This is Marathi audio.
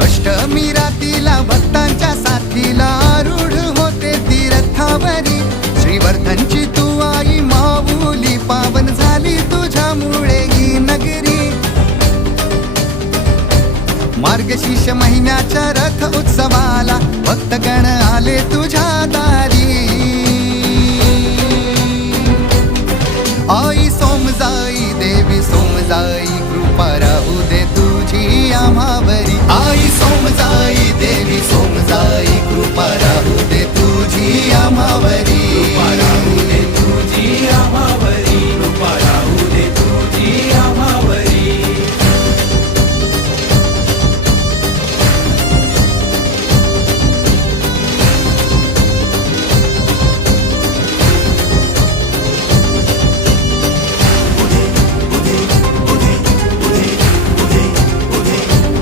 अष्टमी रातीला भक्तांच्या साथीला आरूढ होते तीर्थावरी. श्रीवर्धनची तू आई माऊली, पावन झाली तुझ्यामुळे ही नगरी. मार्गशीर्ष महिन्याच्या रथ उत्सवाला भक्तगण आले तुझ्या दारी. आई सोमजाई, देवी सोमजाई, कृपा राहू दे तुझी आम्हावरी. आई सोमजाई, देवी सोमजाई, कृपा राहू दे तुझी आम्हावरी.